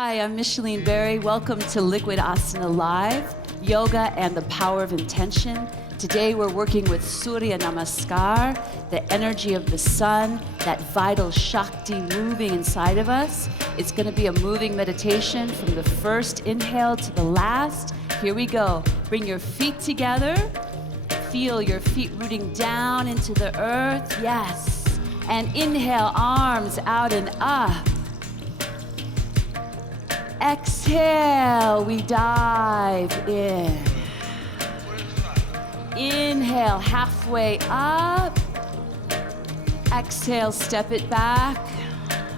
Hi, I'm Micheline Berry. Welcome to Liquid Asana Live, Yoga and the Power of Intention. Today we're working with Surya Namaskar, the energy of the sun, that vital Shakti moving inside of us. It's going to be a moving meditation from the first inhale to the last. Here we go. Bring your feet together. Feel your feet rooting down into the earth. Yes. And inhale, arms out and up. Exhale, we dive in. Inhale, halfway up. Exhale, step it back.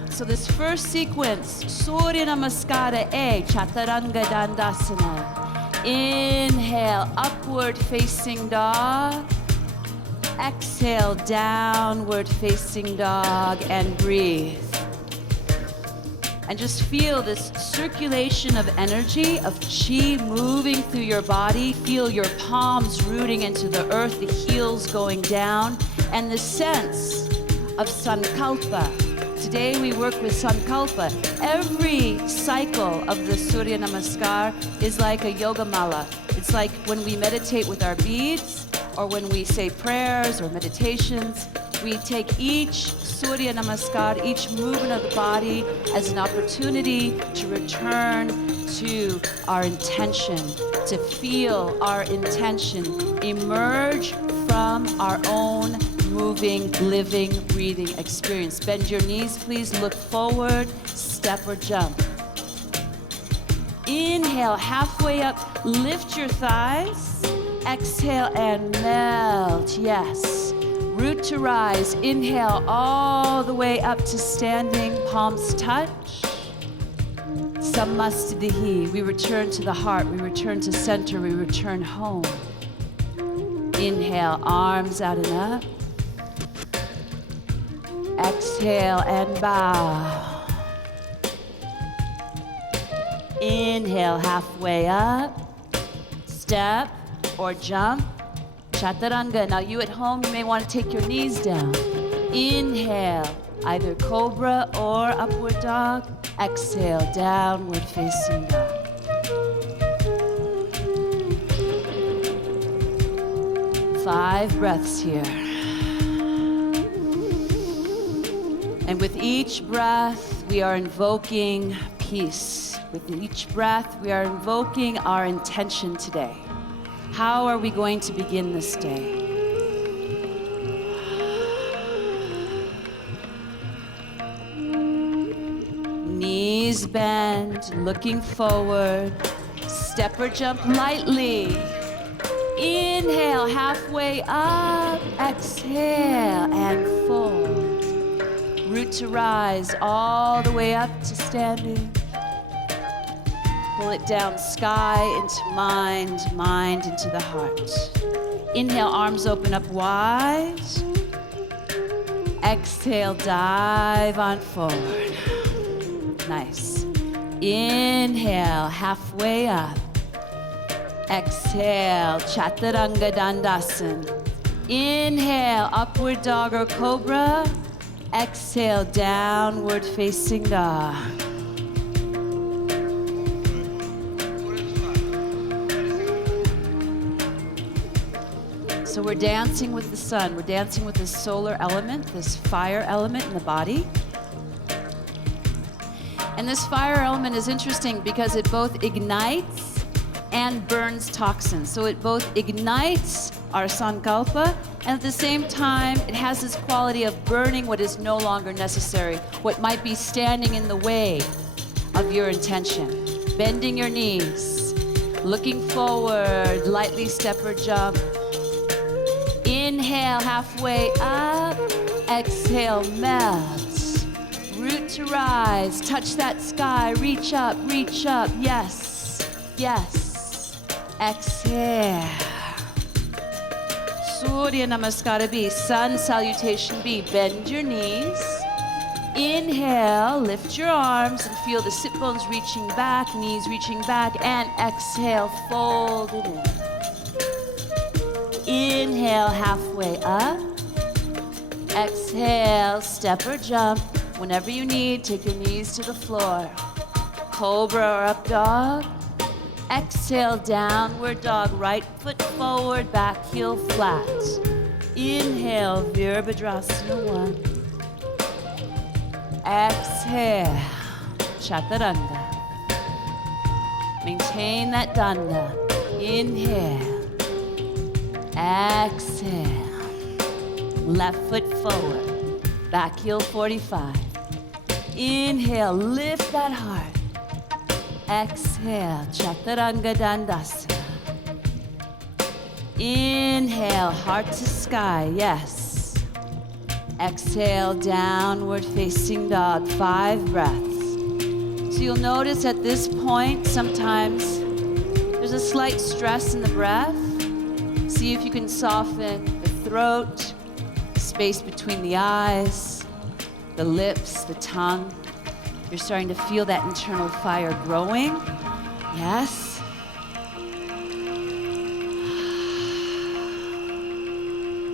So this first sequence, Surya Namaskara A, Chaturanga Dandasana. Inhale, upward facing dog. Exhale, downward facing dog, and breathe. And just feel this circulation of energy, of chi moving through your body. Feel your palms rooting into the earth, the heels going down, and the sense of Sankalpa. Today we work with Sankalpa. Every cycle of the Surya Namaskar is like a yoga mala. It's like when we meditate with our beads, or when we say prayers or meditations, we take each Surya Namaskar, each movement of the body as an opportunity to return to our intention, to feel our intention emerge from our own moving, living, breathing experience. Bend your knees, please. Look forward, step or jump. Inhale, halfway up, lift your thighs. Exhale and melt, yes. Root to rise, inhale all the way up to standing, palms touch. Samastitihi, we return to the heart, we return to center, we return home. Inhale, arms out and up. Exhale and bow. Inhale, halfway up. Step or jump. Chaturanga. Now you at home, you may want to take your knees down. Inhale, either cobra or upward dog. Exhale, downward facing dog. Five breaths here. And with each breath, we are invoking peace. With each breath, we are invoking our intention today. How are we going to begin this day? Knees bent, looking forward. Step or jump lightly. Inhale, halfway up. Exhale and fold. Root to rise all the way up to standing. Pull it down, sky into mind, mind into the heart. Inhale, arms open up wide. Exhale, dive on forward. Nice. Inhale, halfway up. Exhale, Chaturanga Dandasana. Inhale, upward dog or cobra. Exhale, downward facing dog. So we're dancing with the sun. We're dancing with this solar element, this fire element in the body. And this fire element is interesting because it both ignites and burns toxins. So it both ignites our Sankalpa, and at the same time, it has this quality of burning what is no longer necessary, what might be standing in the way of your intention. Bending your knees, looking forward, lightly step or jump. Inhale, halfway up. Exhale, melt. Root to rise. Touch that sky. Reach up, reach up. Yes, yes. Exhale. Surya Namaskara B. Sun Salutation B. Bend your knees. Inhale, lift your arms and feel the sit bones reaching back, knees reaching back, and exhale, fold it in. Inhale, halfway up. Exhale, step or jump. Whenever you need, take your knees to the floor. cobra or up dog. Exhale, downward dog. Right foot forward, back heel flat. Inhale, Virabhadrasana 1. Exhale, Chaturanga. Maintain that danda. Inhale. Exhale. Left foot forward. Back heel 45. Inhale, lift that heart. Exhale, Chaturanga Dandasana. Inhale, heart to sky, yes. Exhale, downward facing dog, 5 breaths. So you'll notice at this point, sometimes there's a slight stress in the breath. See if you can soften the throat, space between the eyes, the lips, the tongue. You're starting to feel that internal fire growing. Yes.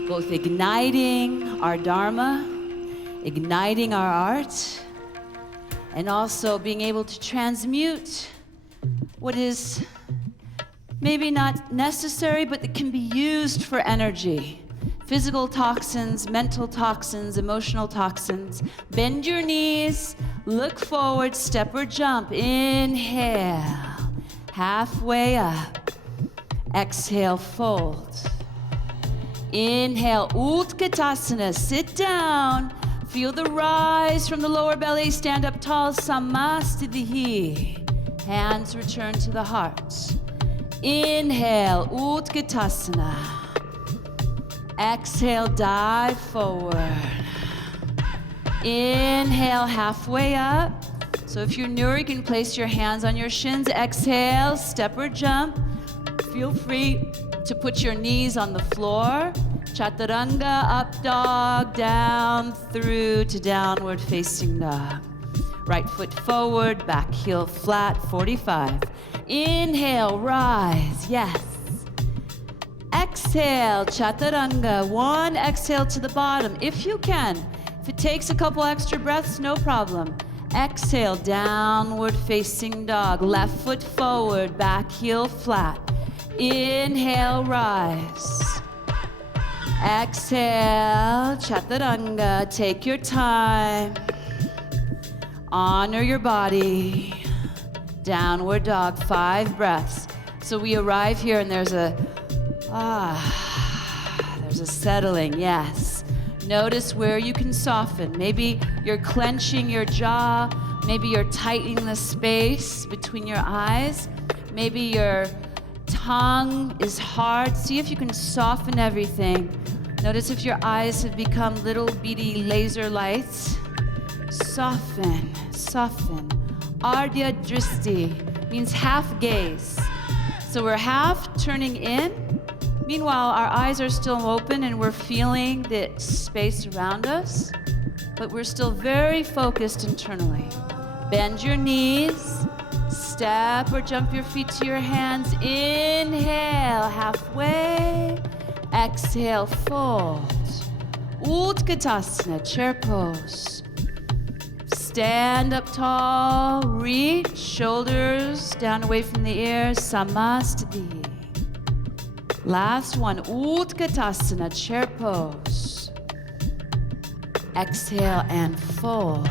Both igniting our Dharma, igniting our art, and also being able to transmute what is maybe not necessary, but that can be used for energy. Physical toxins, mental toxins, emotional toxins. Bend your knees, look forward, step or jump. Inhale, halfway up. Exhale, fold. Inhale, Utkatasana, sit down. Feel the rise from the lower belly, stand up tall, Samastitihi. Hands return to the heart. Inhale, Utkatasana. Exhale, dive forward. Inhale, halfway up. So if you're newer, you can place your hands on your shins. Exhale, step or jump. Feel free to put your knees on the floor. Chaturanga, up dog, down through to downward facing dog. Right foot forward, back heel flat, 45. Inhale, rise, yes. Exhale, Chaturanga, 1 exhale to the bottom, if you can. If it takes a couple extra breaths, no problem. Exhale, downward facing dog, left foot forward, back heel flat. Inhale, rise. Exhale, Chaturanga, take your time. Honor your body. Downward dog, 5 breaths. So we arrive here and there's a settling, yes. Notice where you can soften. Maybe you're clenching your jaw. Maybe you're tightening the space between your eyes. Maybe your tongue is hard. See if you can soften everything. Notice if your eyes have become little beady laser lights. Soften, soften. Ardya Dristi means half gaze. So we're half turning in. Meanwhile, our eyes are still open and we're feeling the space around us, but we're still very focused internally. Bend your knees, step or jump your feet to your hands. Inhale, halfway. Exhale, fold. Utkatasana, chair pose. Stand up tall, reach, shoulders down away from the ears, Samastiti. Last one, Utkatasana, chair pose. Exhale and fold.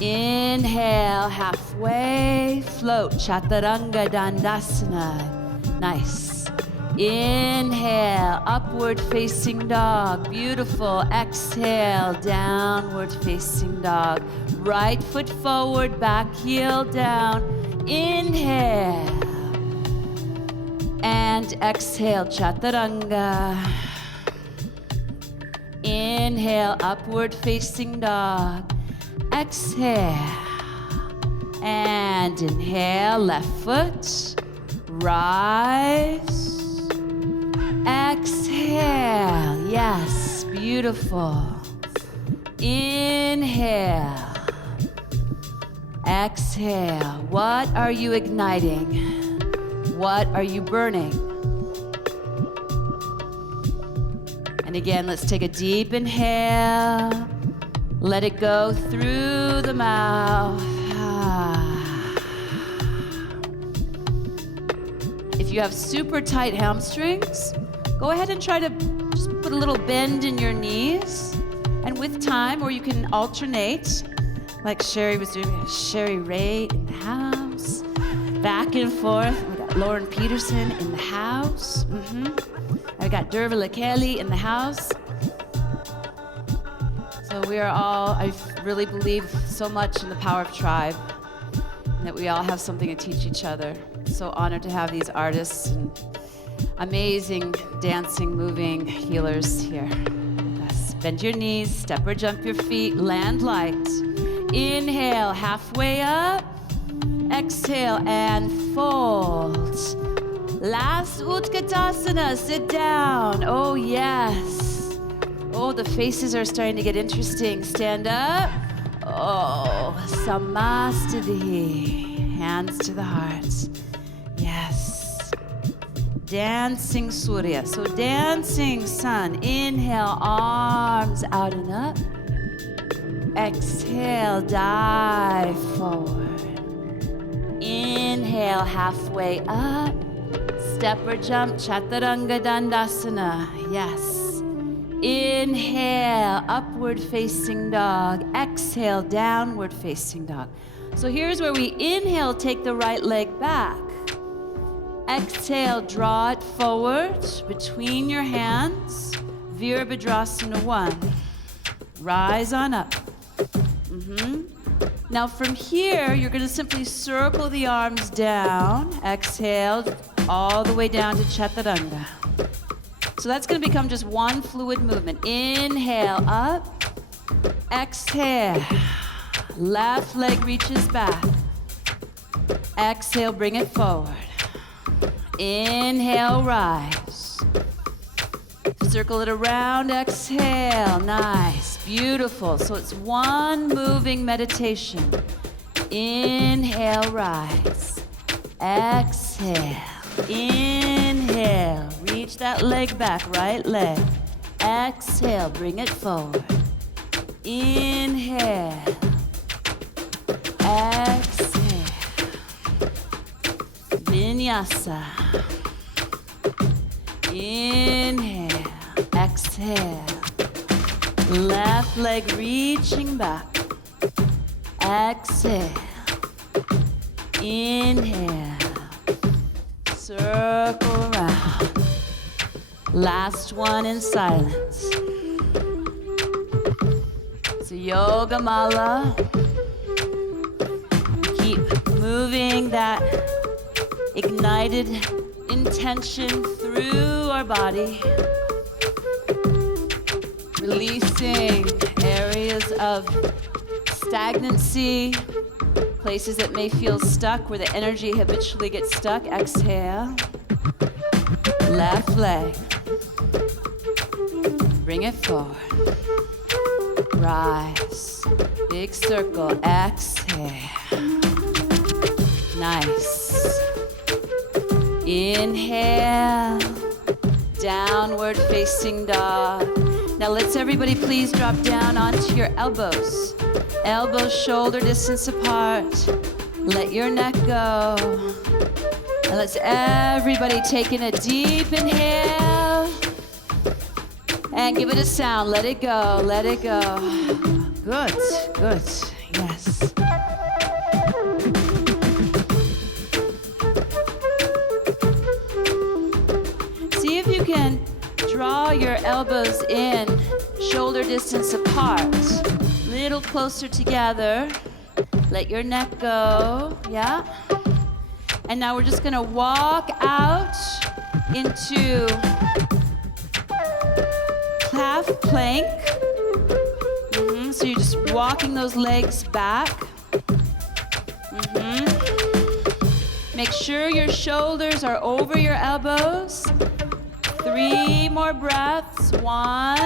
Inhale, halfway, float, Chaturanga Dandasana. Nice. Inhale, upward facing dog, beautiful. Exhale, downward facing dog. Right foot forward, back heel down. Inhale. And exhale, Chaturanga. Inhale, upward facing dog. Exhale. And inhale, left foot. Rise. Exhale. Yes, beautiful. Inhale. Exhale. What are you igniting? What are you burning? And again, let's take a deep inhale. Let it go through the mouth. If you have super tight hamstrings, go ahead and try to just put a little bend in your knees. And with time, or you can alternate, like Sherry was doing, Sherry Ray in the house, back and forth. We got Lauren Peterson in the house. I got Dervila Kelly in the house. So we are all, I really believe so much in the power of tribe, and that we all have something to teach each other. So honored to have these artists and amazing dancing, moving healers here with us. Bend your knees, step or jump your feet, land light. Inhale, halfway up. Exhale and fold. Last Utkatasana, sit down. Oh yes. Oh, the faces are starting to get interesting. Stand up. Oh, Samastiti. Hands to the heart. Yes. Dancing Surya. So dancing sun. Inhale, arms out and up. Exhale, dive forward. Inhale, halfway up. Step or jump, Chaturanga Dandasana. Yes. Inhale, upward facing dog. Exhale, downward facing dog. So here's where we inhale, take the right leg back. Exhale, draw it forward between your hands. Virabhadrasana 1. Rise on up. Now from here, you're going to simply circle the arms down. Exhale, all the way down to Chaturanga. So that's going to become just one fluid movement. Inhale, up. Exhale. Left leg reaches back. Exhale, bring it forward. Inhale, rise. Circle it around, exhale. Nice, beautiful. So it's one moving meditation. Inhale, rise. Exhale. Inhale, reach that leg back, right leg. Exhale, bring it forward. Inhale. Exhale. Vinyasa. Inhale. Exhale. Left leg reaching back. Exhale. Inhale. Circle around. Last one in silence. So Yoga Mala. Keep moving that ignited intention through our body. Releasing areas of stagnancy, places that may feel stuck, where the energy habitually gets stuck. Exhale. Left leg. Bring it forward. Rise. Big circle. Exhale. Nice. Inhale. Downward facing dog. Now let's everybody please drop down onto your elbows. Elbows shoulder distance apart. Let your neck go. And let's everybody take in a deep inhale. And give it a sound. Let it go. Let it go. Good. Good. Yes. See if you can draw your elbows in, shoulder distance apart. Little closer together. Let your neck go. Yeah? And now we're just gonna walk out into half plank. So you're just walking those legs back. Make sure your shoulders are over your elbows. 3 more breaths. 1,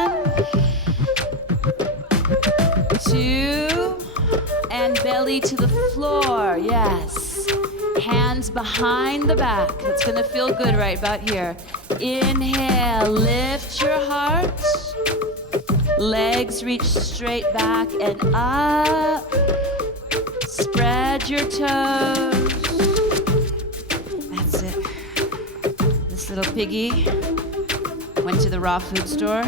2, and belly to the floor. Yes. Hands behind the back. It's gonna feel good right about here. Inhale, lift your heart. Legs reach straight back and up. Spread your toes. That's it. Little piggy went to the raw food store.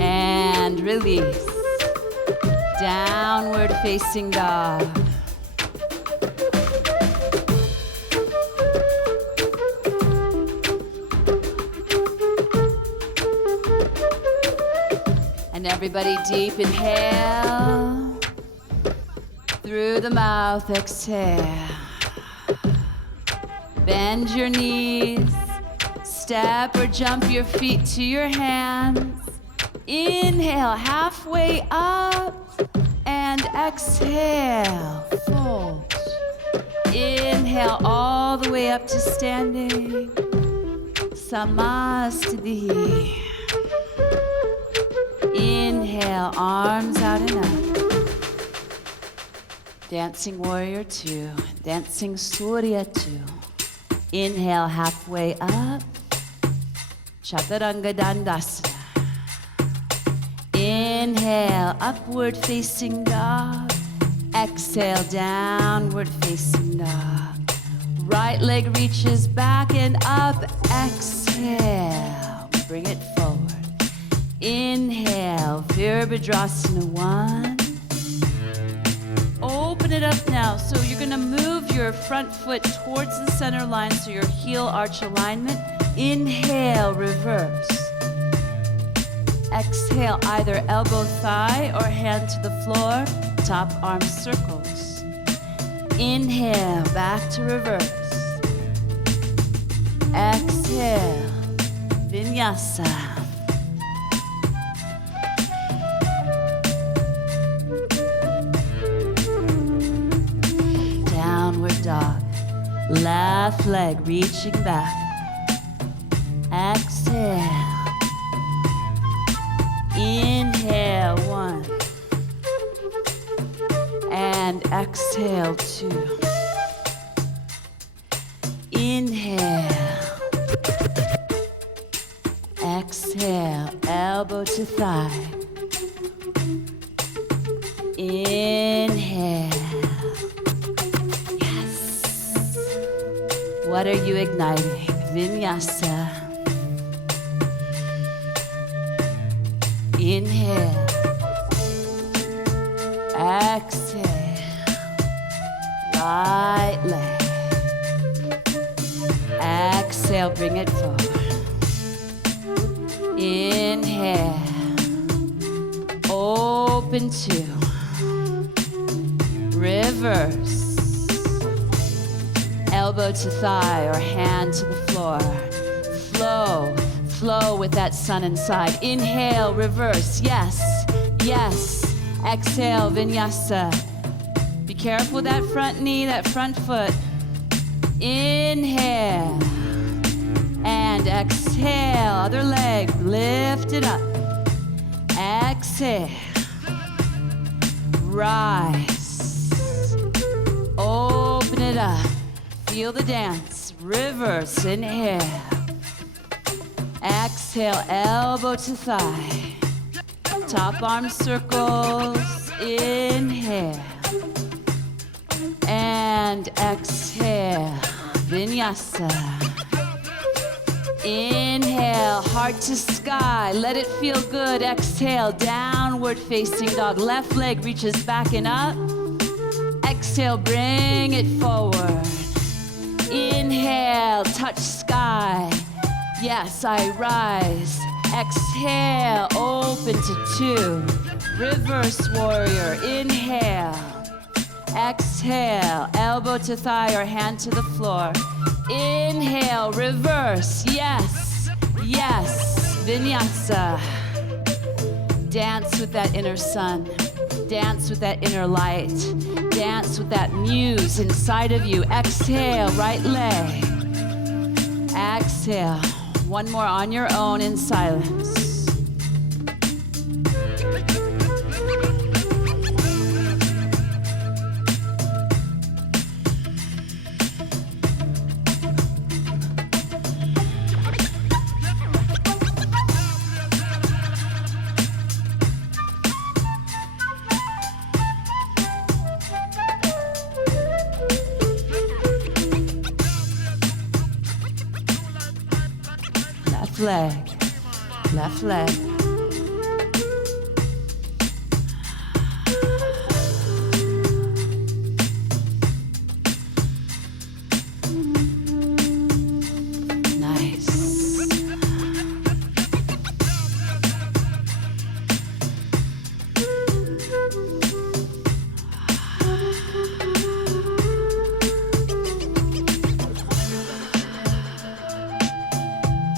And release. Downward facing dog. And everybody deep inhale. Through the mouth, exhale. Bend your knees. Step or jump your feet to your hands. Inhale, halfway up. And exhale, fold. Inhale all the way up to standing. Samastiti. Inhale, arms out and up. Dancing warrior 2, dancing surya 2. Inhale, halfway up. Chaturanga dandasana. Inhale, upward facing dog. Exhale, downward facing dog. Right leg reaches back and up. Exhale, bring it forward. Inhale, Virabhadrasana 1. Open it up now. So you're gonna move your front foot towards the center line so your heel arch alignment. Inhale, reverse. Exhale, either elbow, thigh, or hand to the floor. Top arm circles. Inhale, back to reverse. Exhale, vinyasa. Downward dog. Left leg reaching back. Exhale. Inhale, 1. And exhale, 2. Inhale. Exhale, elbow to thigh. Inhale. Yes. What are you igniting? Vinyasa. Inhale. Exhale. Right leg. Exhale, bring it forward. Inhale. Open 2. Reverse. Elbow to thigh or hand to the floor. Flow. Flow with that sun inside. Inhale, reverse. Yes, yes. Exhale, vinyasa. Be careful with that front knee, that front foot. Inhale. And exhale. Other leg. Lift it up. Exhale. Rise. Open it up. Feel the dance. Reverse. Inhale. Exhale, elbow to thigh. Top arm circles. Inhale. And exhale. Vinyasa. Inhale, heart to sky. Let it feel good. Exhale, downward facing dog. Left leg reaches back and up. Exhale, bring it forward. Inhale, touch sky. Yes, I rise. Exhale, open to 2. Reverse warrior. Inhale. Exhale, elbow to thigh or hand to the floor. Inhale, reverse. Yes, yes. Vinyasa. Dance with that inner sun. Dance with that inner light. Dance with that muse inside of you. Exhale, right leg. Exhale. One more on your own in silence. left leg, left leg.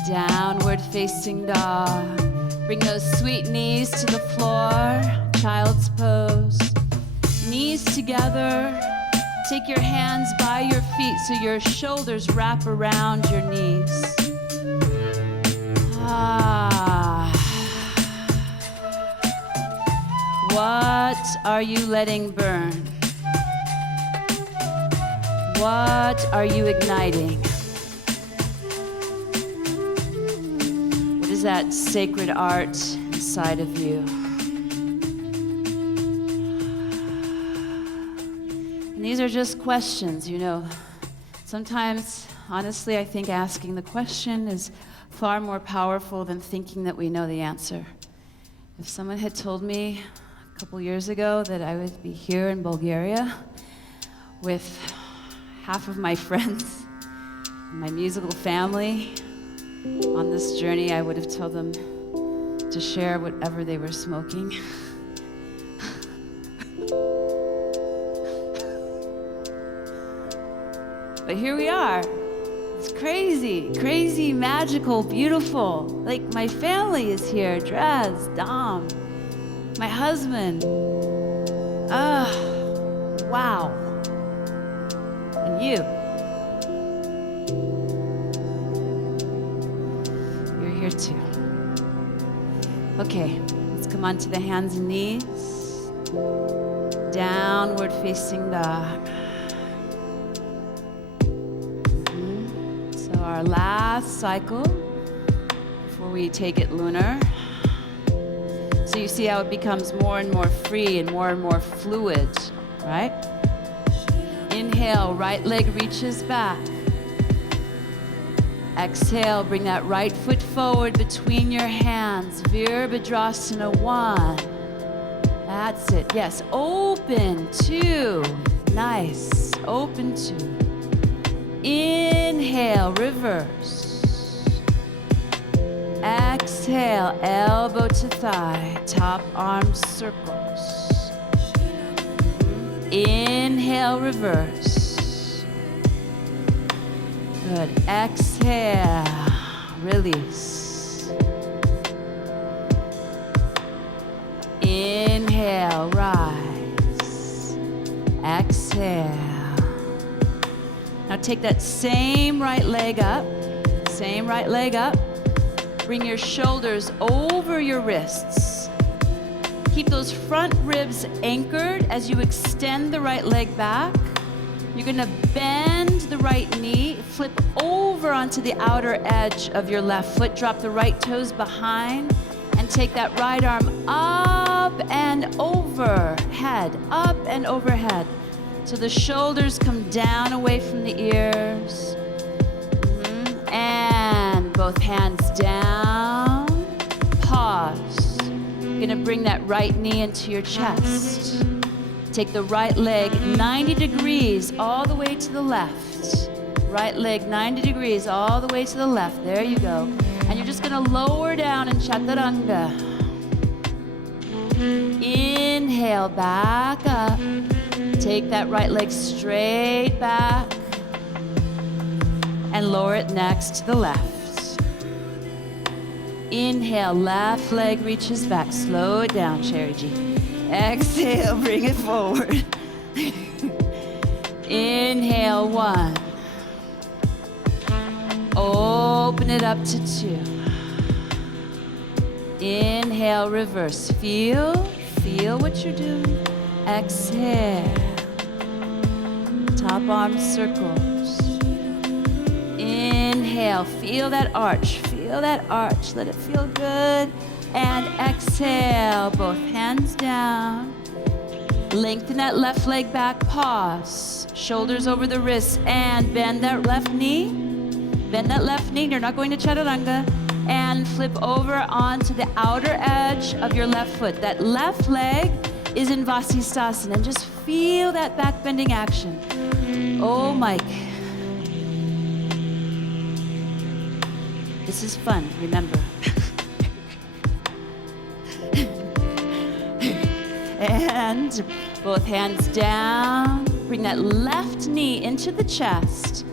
Downward facing dog. Bring those sweet knees to the floor. Child's pose. Knees together. Take your hands by your feet so your shoulders wrap around your knees. What are you letting burn? What are you igniting? What is that sacred art inside of you? And these are just questions, you know. Sometimes, honestly, I think asking the question is far more powerful than thinking that we know the answer. If someone had told me a couple years ago that I would be here in Bulgaria with half of my friends, my musical family, on this journey, I would have told them to share whatever they were smoking. But here we are. It's crazy, crazy, magical, beautiful. Like my family is here, Draz, Dom, my husband. Wow. And you. You're here too. Okay, let's come onto the hands and knees. Downward facing dog. So our last cycle before we take it lunar. So you see how it becomes more and more free and more fluid, right? Inhale, right leg reaches back. Exhale, bring that right foot forward between your hands. Virabhadrasana 1. That's it. Yes, open 2. Nice. Open 2. Inhale, reverse. Exhale, elbow to thigh, top arm circles. Inhale, reverse. Good. Exhale, release. Inhale, rise. Exhale. Now take that same right leg up. Same right leg up. Bring your shoulders over your wrists. Keep those front ribs anchored as you extend the right leg back. You're gonna bend the right knee, flip over onto the outer edge of your left foot, drop the right toes behind, and take that right arm up and overhead, up and overhead. So the shoulders come down away from the ears. And both hands down. Pause. You're gonna bring that right knee into your chest. Take the right leg 90 degrees all the way to the left. Right leg 90 degrees all the way to the left. There you go. And you're just gonna lower down in Chaturanga. Inhale, back up. Take that right leg straight back. And lower it next to the left. Inhale, left leg reaches back. Slow it down, Cherry G. Exhale, bring it forward. Inhale, 1. Open it up to 2. Inhale, reverse. Feel what you're doing. Exhale. Top arm circles. Inhale, feel that arch. Feel that arch. Let it feel good. And exhale, both hands down. Lengthen that left leg back, pause. Shoulders over the wrists and bend that left knee. Bend that left knee, you're not going to Chaturanga. and flip over onto the outer edge of your left foot. That left leg is in Vasisthasana, and just feel that back bending action. Oh, Mike. This is fun, remember. And both hands down. Bring that left knee into the chest.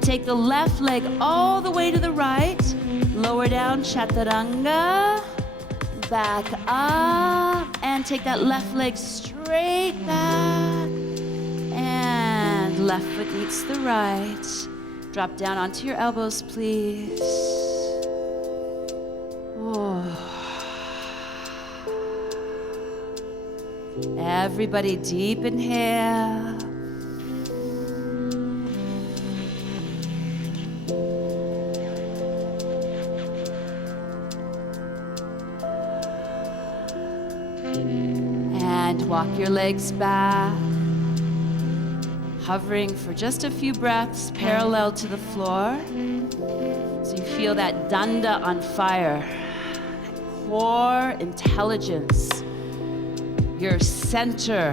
Take the left leg all the way to the right. Lower down, chaturanga. Back up. And take that left leg straight back. And left foot meets the right. Drop down onto your elbows, please. Oh. Everybody deep inhale. And walk your legs back, hovering for just a few breaths parallel to the floor. So you feel that danda on fire, that core intelligence, your center,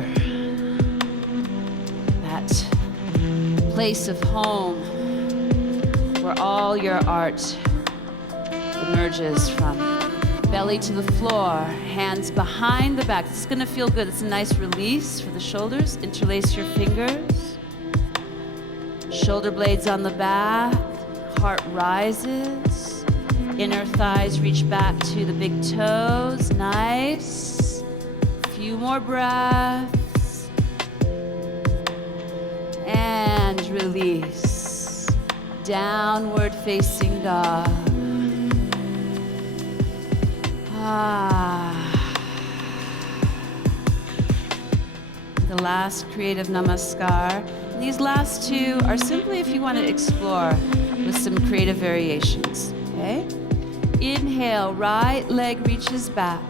that place of home where all your art emerges from. Belly to the floor, hands behind the back. This is gonna feel good. It's a nice release for the shoulders. Interlace your fingers. Shoulder blades on the back, heart rises. Inner thighs reach back to the big toes, nice. Few more breaths. And release. Downward facing dog. The last creative namaskar. These last two are simply if you want to explore with some creative variations, okay? Inhale, right leg reaches back.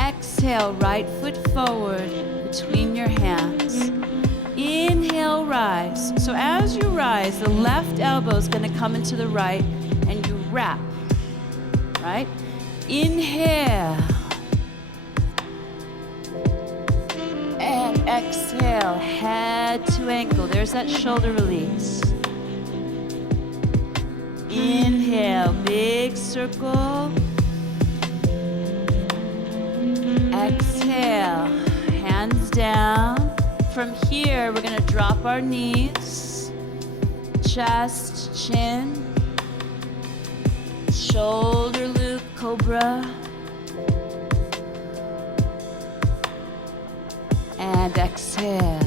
Exhale, right foot forward between your hands. Inhale, rise. So as you rise, the left elbow is going to come into the right and you wrap, right? Inhale. And exhale, head to ankle. There's that shoulder release. Inhale, big circle. Exhale, hands down. From here, we're gonna drop our knees, chest, chin, shoulder loop, cobra. And exhale,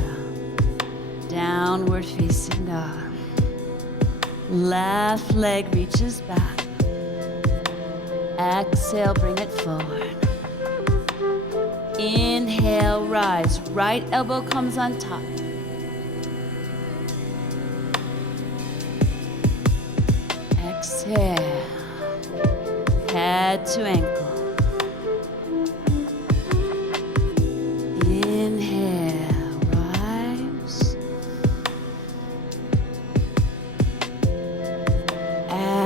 downward facing dog. Left leg reaches back. Exhale, bring it forward. Inhale, rise. Right elbow comes on top. Exhale, head to ankle. Inhale, rise.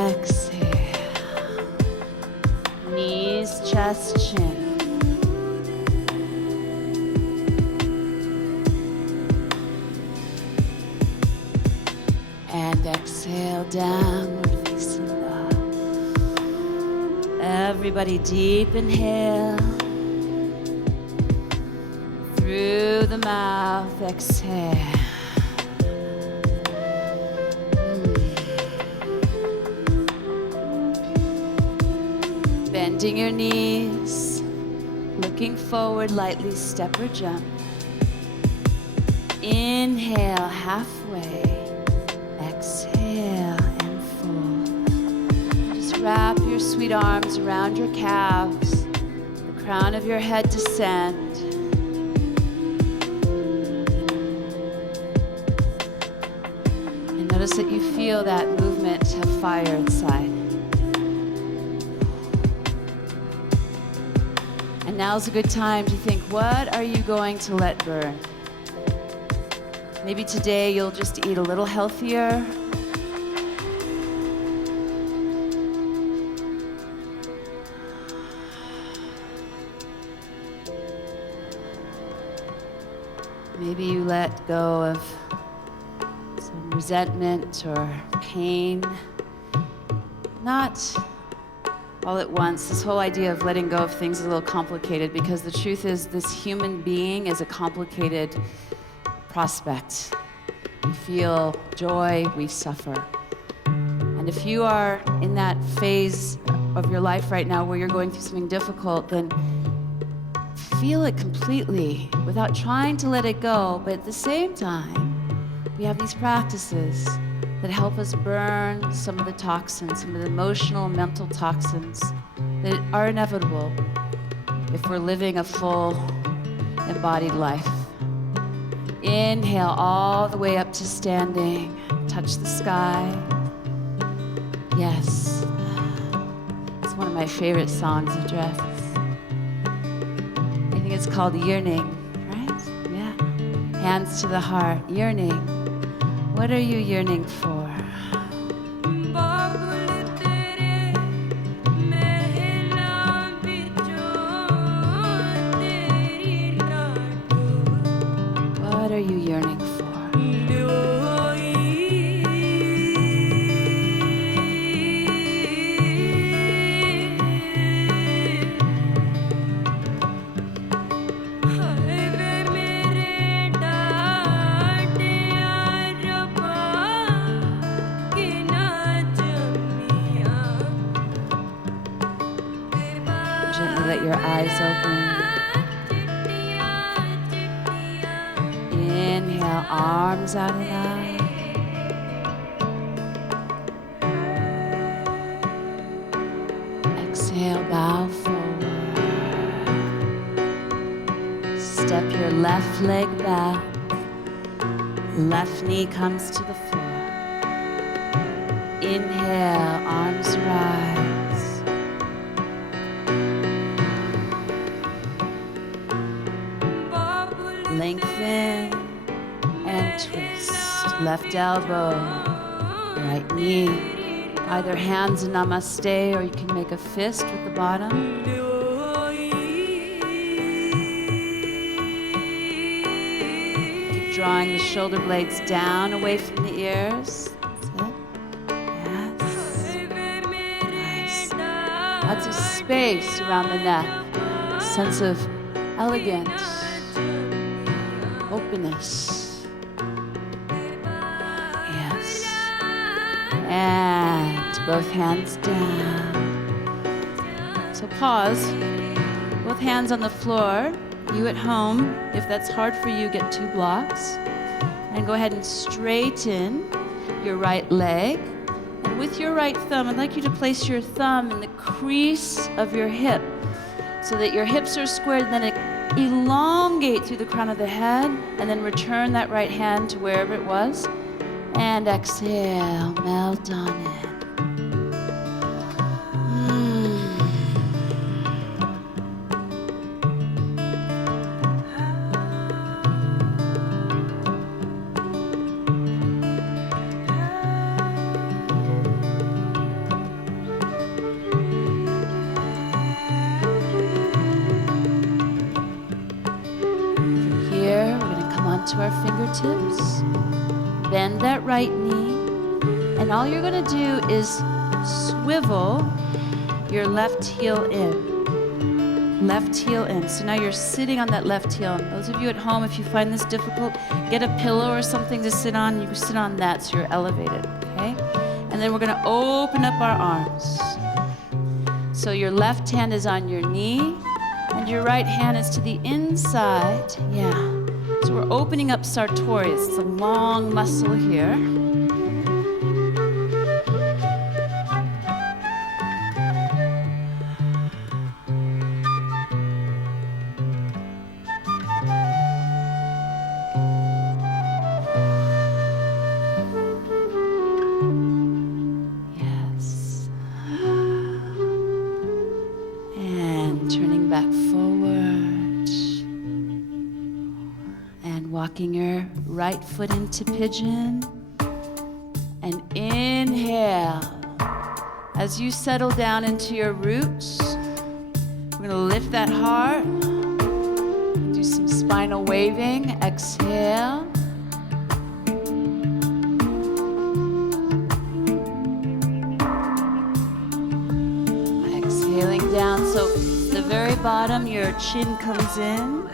Exhale, knees, chest, chin. And exhale, downward facing dog. Everybody deep inhale. Through the mouth, exhale. Bending your knees. Looking forward, lightly step or jump. Inhale, halfway. Exhale and fold. Just wrap your sweet arms around your calves. The crown of your head descend. And notice that you feel that movement of fire inside. And now's a good time to think, what are you going to let burn? Maybe today you'll just eat a little healthier. Maybe you let go of some resentment or pain. Not all at once. This whole idea of letting go of things is a little complicated because the truth is this human being is a complicated prospect. We feel joy, we suffer. And if you are in that phase of your life right now where you're going through something difficult, then feel it completely without trying to let it go. But at the same time, we have these practices that help us burn some of the toxins, some of the emotional, mental toxins that are inevitable if we're living a full, embodied life. Inhale all the way up to standing. Touch the sky. Yes. It's one of my favorite songs of dress. I think it's called Yearning, right? Yeah. Hands to the heart. Yearning. What are you yearning for? What are you yearning for? Gently let your eyes open. Inhale, arms out and out. Exhale, bow forward. Step your left leg back. Left knee comes to the floor. Inhale, arms rise. Lengthen and twist. Left elbow, right knee. Either hands in namaste or you can make a fist with the bottom. Keep drawing the shoulder blades down away from the ears. That's it. Yes. Nice. Lots of space around the neck. Sense of elegance. Openness. Yes. And both hands down. So pause. Both hands on the floor. You at home, if that's hard for you, get 2 blocks. And go ahead and straighten your right leg. And with your right thumb, I'd like you to place your thumb in the crease of your hip so that your hips are squared, and then it elongate through the crown of the head, and then return that right hand to wherever it was. And exhale, melt on in. To our fingertips, bend that right knee, and all you're going to do is swivel your left heel in. Left heel in. So now you're sitting on that left heel. And those of you at home, if you find this difficult, get a pillow or something to sit on. You can sit on that so you're elevated, okay? And then we're going to open up our arms. So your left hand is on your knee, and your right hand is to the inside. Yeah. So we're opening up sartorius. It's a long muscle here. Yes. And turning back forward. Walking your right foot into pigeon, and inhale. As you settle down into your roots, we're going to lift that heart, do some space. spinal waving. Exhale. Exhaling down. So the very bottom, your chin comes in.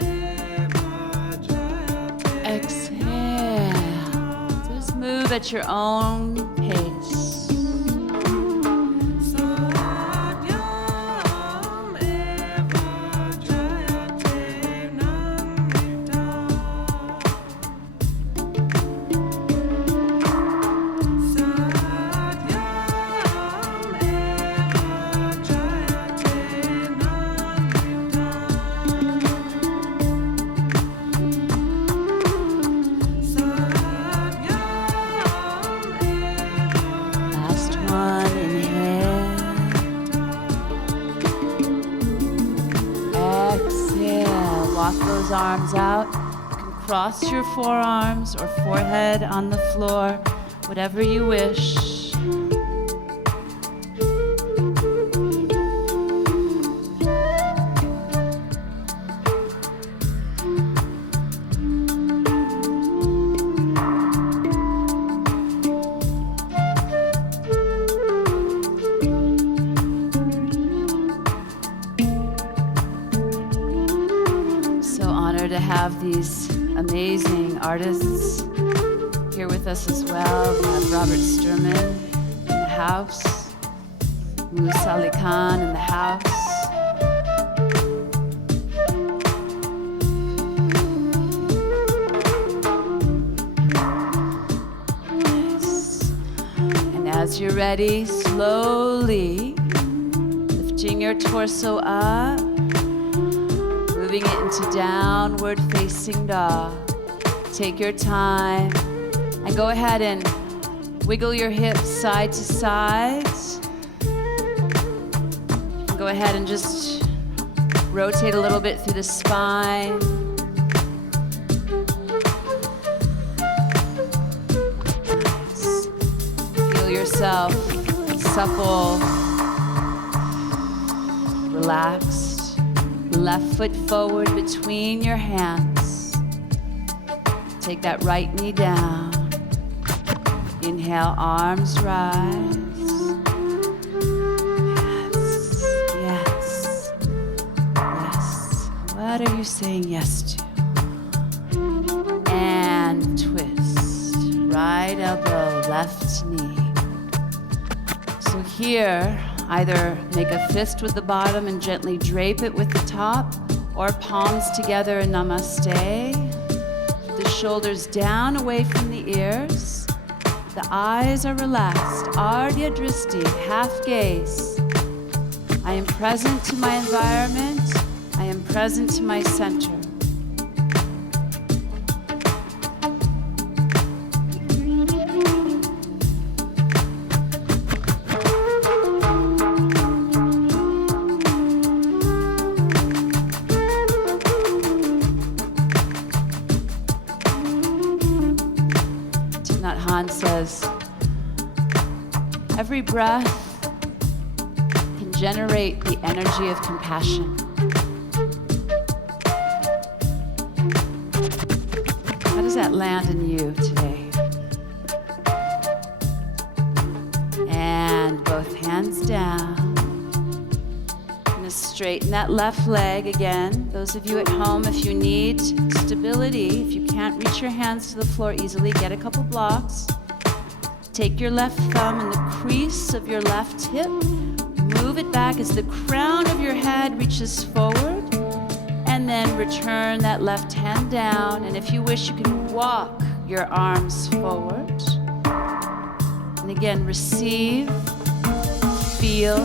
Exhale. Just move at your own pace. Arms out. You can cross your forearms or forehead on the floor, whatever you wish. To have these amazing artists here with us as well. We have Robert Sturman in the house, Musa Ali Khan in the house. Nice. And as you're ready, slowly lifting your torso up, moving it into downward facing dog. Take your time and go ahead and wiggle your hips side to side. Go ahead and just rotate a little bit through the spine. Nice. Feel yourself supple, relaxed. Left foot forward between your hands. Take that right knee down. Inhale, arms rise. Yes, yes, yes. What are you saying yes to? And twist. Right elbow, left knee. So here, either make a fist with the bottom and gently drape it with the top, or palms together in namaste. The shoulders down away from the ears. The eyes are relaxed. Ardya Dristi, half gaze. I am present to my environment. I am present to my center. Says, every breath can generate the energy of compassion. How does that land in you today? And both hands down. I'm gonna straighten that left leg again. Those of you at home, if you need stability, if you can't reach your hands to the floor easily, get a couple blocks. Take your left thumb in the crease of your left hip. Move it back as the crown of your head reaches forward. And then return that left hand down. And if you wish, you can walk your arms forward. And again, receive, feel.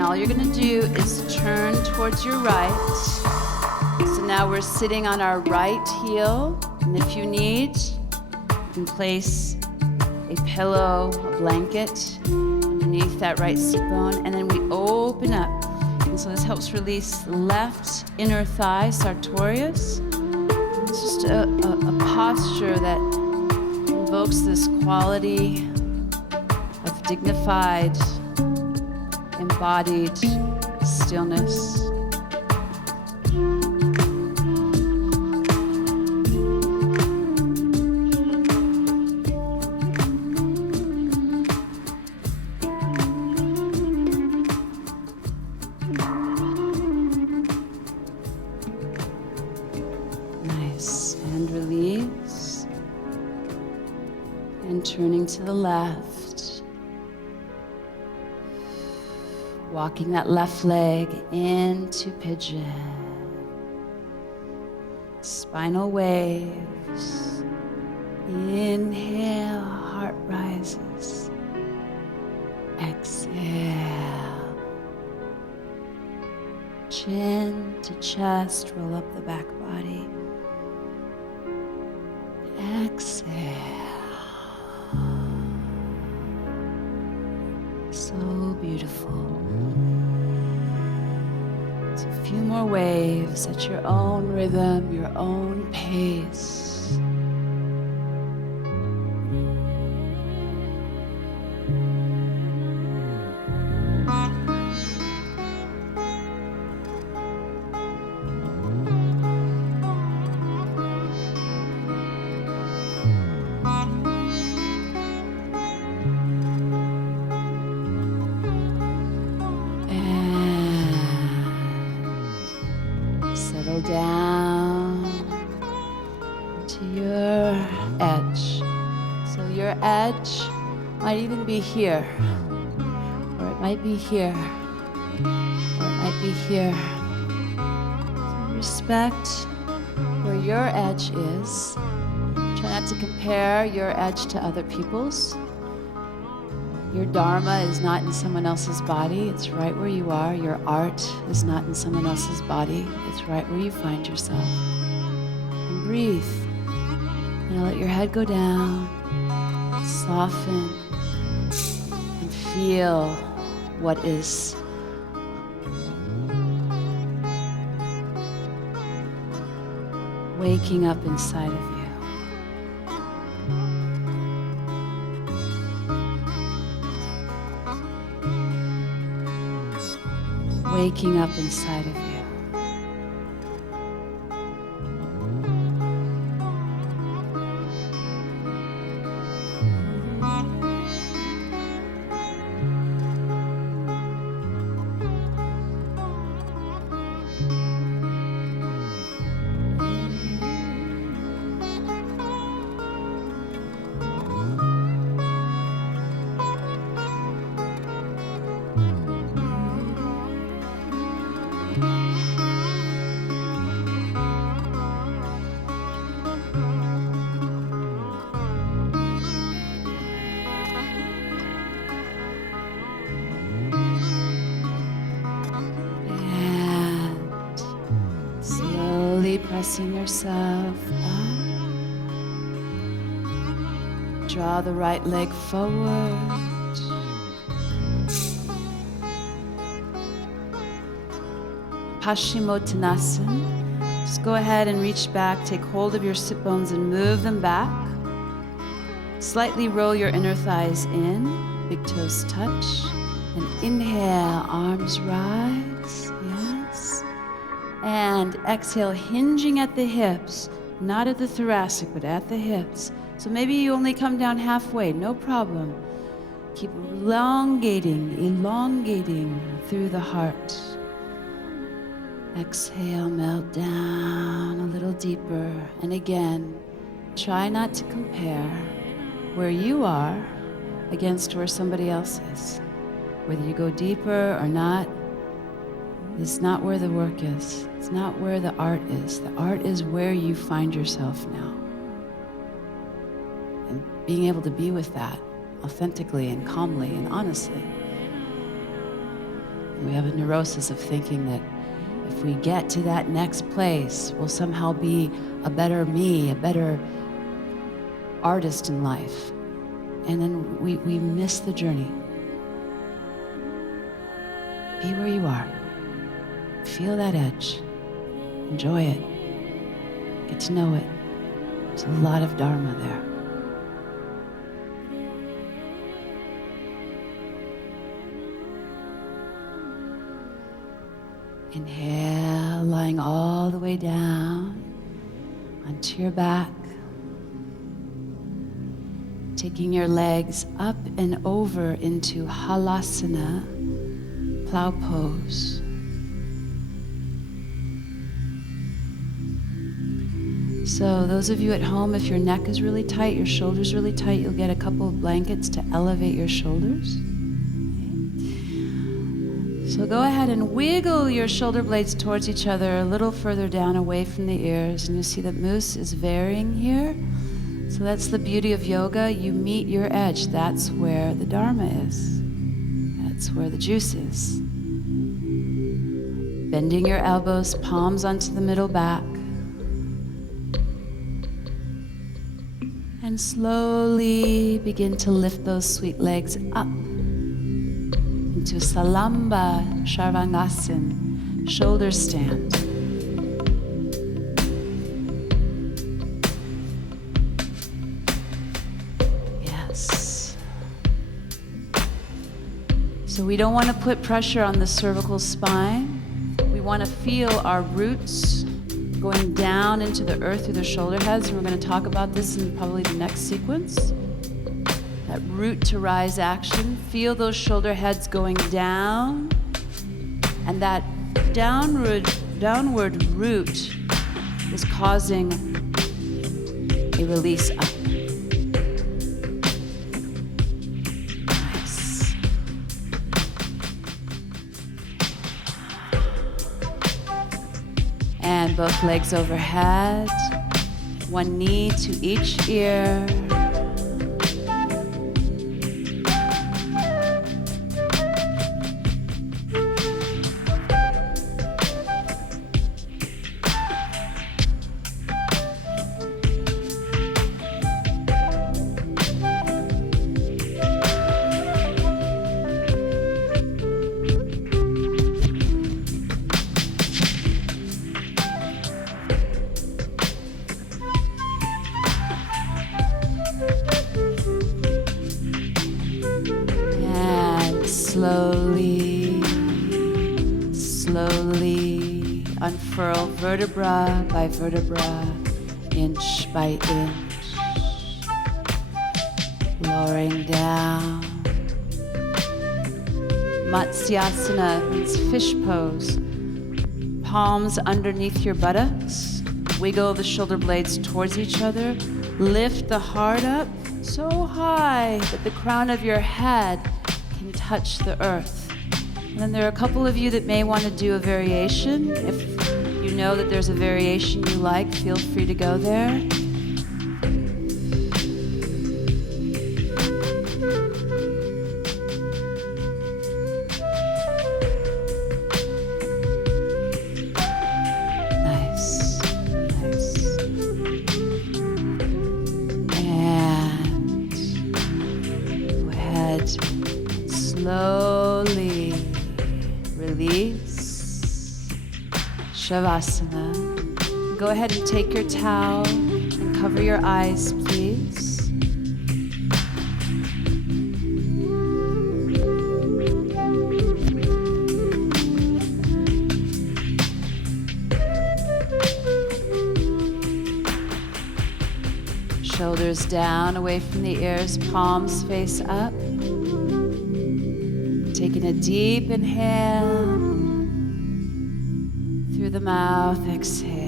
And all you're gonna do is turn towards your right. So now we're sitting on our right heel. And if you need, you can place a pillow, a blanket underneath that right sit bone. And then we open up. And so this helps release the left inner thigh, sartorius. It's just a posture that invokes this quality of dignified, embodied stillness. Nice. And release. And turning to the left. Walking that left leg into pigeon. Spinal waves. Inhale, heart rises. Exhale. Chin to chest, roll up the back body. Exhale. So beautiful. So a few more waves at your own rhythm, your own pace. Settle down to your edge. So your edge might even be here, or it might be here, or it might be here. So respect where your edge is. Try not to compare your edge to other people's. Your dharma is not in someone else's body, it's right where you are. Your art is not in someone else's body, it's right where you find yourself. And breathe. And let your head go down, soften, and feel what is. Waking up inside of you. Waking up inside of you. Pressing yourself up. Draw the right leg forward. Paschimottanasana. Just go ahead and reach back, take hold of your sit bones and move them back. Slightly roll your inner thighs in, big toes touch. And inhale, arms rise. Yes. And exhale, hinging at the hips, not at the thoracic, but at the hips. So maybe you only come down halfway, no problem. Keep elongating through the heart. Exhale, melt down a little deeper. And again, try not to compare where you are against where somebody else is. Whether you go deeper or not, it's not where the work is. It's not where the art is. The art is where you find yourself now. And being able to be with that authentically and calmly and honestly. We have a neurosis of thinking that if we get to that next place, we'll somehow be a better me, a better artist in life. And then we miss the journey. Be where you are. Feel that edge. Enjoy it. Get to know it. There's a lot of Dharma there. Inhale, lying all the way down onto your back. Taking your legs up and over into Halasana, plow pose. So those of you at home, if your neck is really tight, your shoulders really tight, you'll get a couple of blankets to elevate your shoulders. So go ahead and wiggle your shoulder blades towards each other a little further down away from the ears, and you'll see that moose is varying here. So that's the beauty of yoga. You meet your edge. That's where the Dharma is. That's where the juice is. Bending your elbows, palms onto the middle back. And slowly begin to lift those sweet legs up into Salamba Sharvangasana, shoulder stand. Yes. So we don't want to put pressure on the cervical spine. We want to feel our roots going down into the earth through the shoulder heads, and we're going to talk about this in probably the next sequence. That root to rise action. Feel those shoulder heads going down, and that downward root is causing a release up. Nice. And both legs overhead, one knee to each ear. Slowly unfurl vertebra by vertebra, inch by inch, lowering down. Matsyasana means fish pose. Palms underneath your buttocks. Wiggle the shoulder blades towards each other. Lift the heart up so high that the crown of your head can touch the earth. And then there are a couple of you that may want to do a variation. If you know that there's a variation you like, feel free to go there. Nice, nice. And go ahead, slowly release. Shavasana. Go ahead and take your towel and cover your eyes, please. Shoulders down, away from the ears, palms face up. Taking a deep inhale through the mouth, exhale.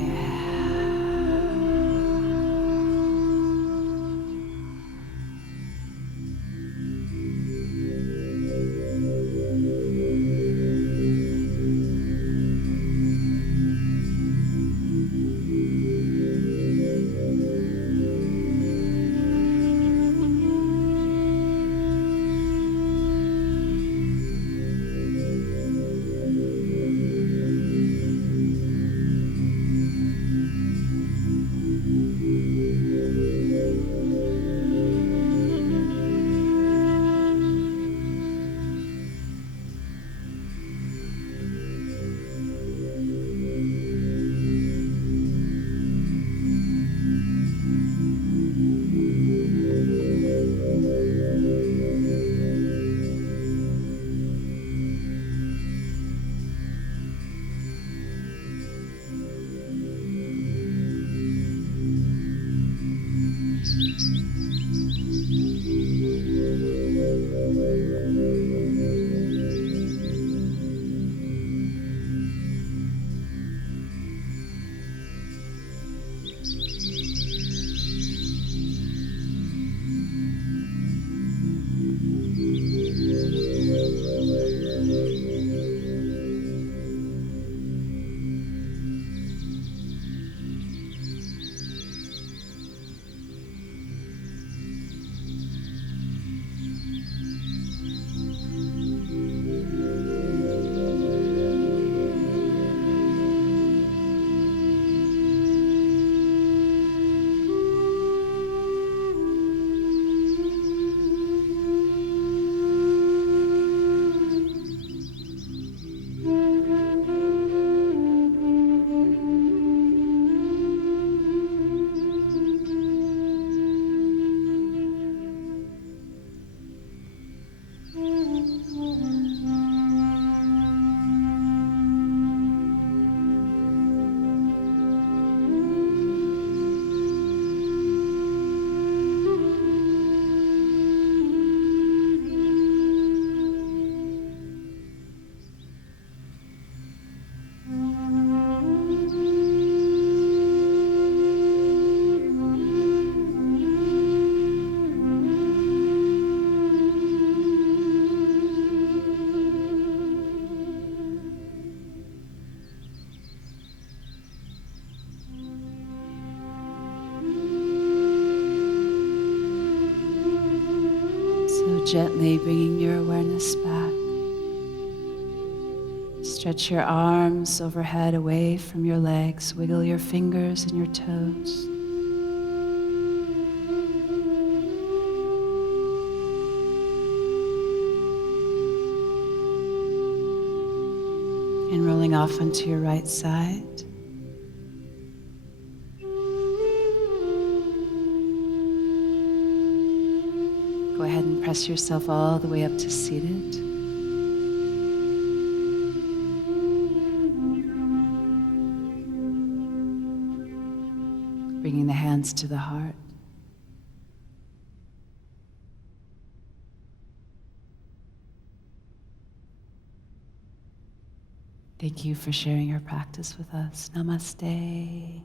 gently bringing your awareness back. Stretch your arms overhead away from your legs. Wiggle your fingers and your toes. And rolling off onto your right side. Go ahead and press yourself all the way up to seated. Bringing the hands to the heart. Thank you for sharing your practice with us. Namaste.